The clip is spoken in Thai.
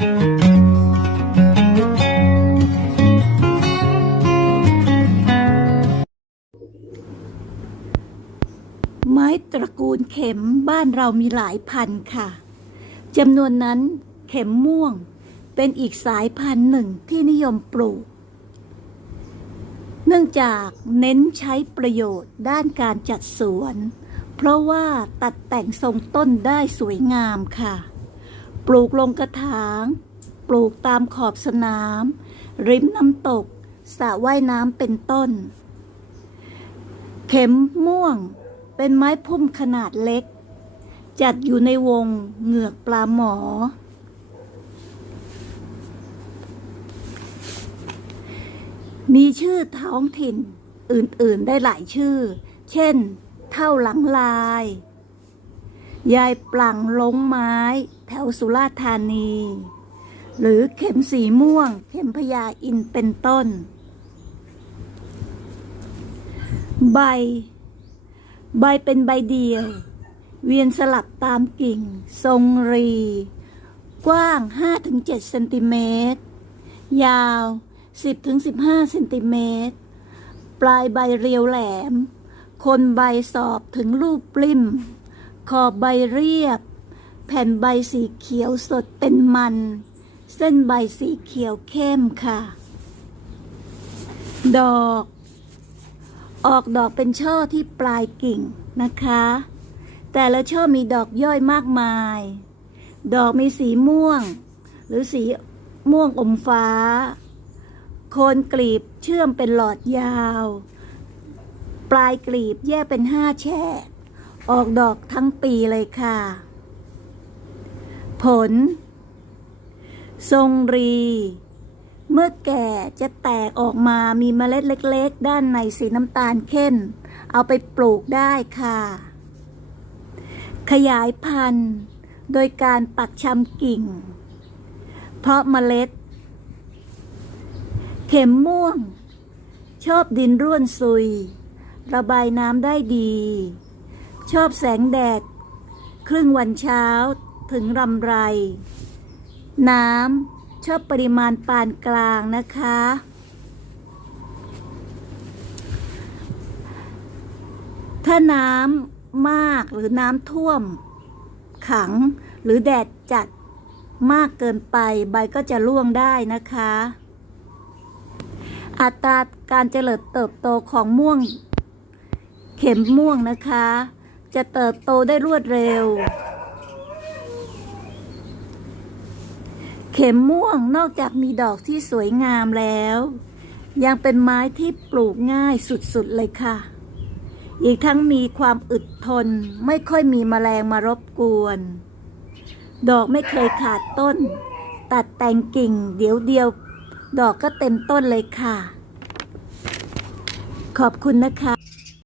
ไม้ตระกูลเข็มบ้านเรามีหลายพันค่ะจำนวนนั้นเข็มม่วงเป็นอีกสายพันธุ์หนึ่งที่นิยมปลูก เนื่องจากเน้นใช้ประโยชน์ด้านการจัดสวน เพราะว่าตัดแต่งทรงต้นได้สวยงามค่ะ ปลูกลงกระถาง ปลูกตามขอบสนาม ริมน้ำตกสระว่ายน้ำเป็นต้น เข็มม่วงเป็นไม้พุ่มขนาดเล็ก จัดอยู่ในวงเหงือกปลาหมอ มีชื่อท้องถิ่นอื่น ๆ ได้หลายชื่อ เช่น เท่าหลังลาย ยายปลังลงไม้ แถวสุราษฎร์ธานี หรือเข็มสีม่วง เข็มพญาอินเป็นต้น ใบ ใบเป็นใบเดียว เวียนสลับตามกิ่ง ทรงรี กว้าง 5-7เซนติเมตร ยาว 10-15เซนติเมตร ปลายใบเรียวแหลมคนใบสอบถึงรูปปลิ้ม ขอบใบเรียบ แผ่นใบสีเขียวสดเป็นมัน เส้นใบสีเขียวเข้มค่ะ ดอก ออกดอกเป็นช่อที่ปลายกิ่งนะคะ แต่ละช่อมีดอกย่อยมากมาย ดอกมีสีม่วง หรือสีม่วงอมฟ้า โคนกลีบเชื่อมเป็นหลอดยาว ปลายกลีบแยกเป็นห้าแฉกออกดอกทั้งปีเลยค่ะ ผล ทรงรี เมื่อแก่จะแตกออกมามีเมล็ดเล็ก ๆ ด้านในสีน้ำตาลเข้ม เอาไปปลูกได้ค่ะ ขยายพันธุ์ โดยการปักชำกิ่ง เพราะเมล็ด เข็มม่วง ชอบดินร่วนซุย ระบายน้ำได้ดี ชอบแสงแดด ครึ่งวันเช้า ถึงรำไร น้ำชอบปริมาณปานกลางนะคะ ถ้าน้ำมากหรือน้ำท่วม ขังหรือแดดจัดมากเกินไปใบก็จะร่วงได้นะคะ อัตราการเจริญเติบโตของม่วง เข็มม่วงนะคะ จะเติบโตได้รวดเร็ว ข็มม่วงนอกจากมีดอกที่สวยงามแล้ว ยังเป็นไม้ที่ปลูกง่ายสุดๆเลยค่ะ อีกทั้งมีความอึดทนไม่ค่อยมีแมลงมารบกวน ดอกไม่เคยขาดต้น ตัดแต่งกิ่งเดี๋ยวเดียว ดอกก็เต็มต้นเลยค่ะ ขอบคุณนะคะ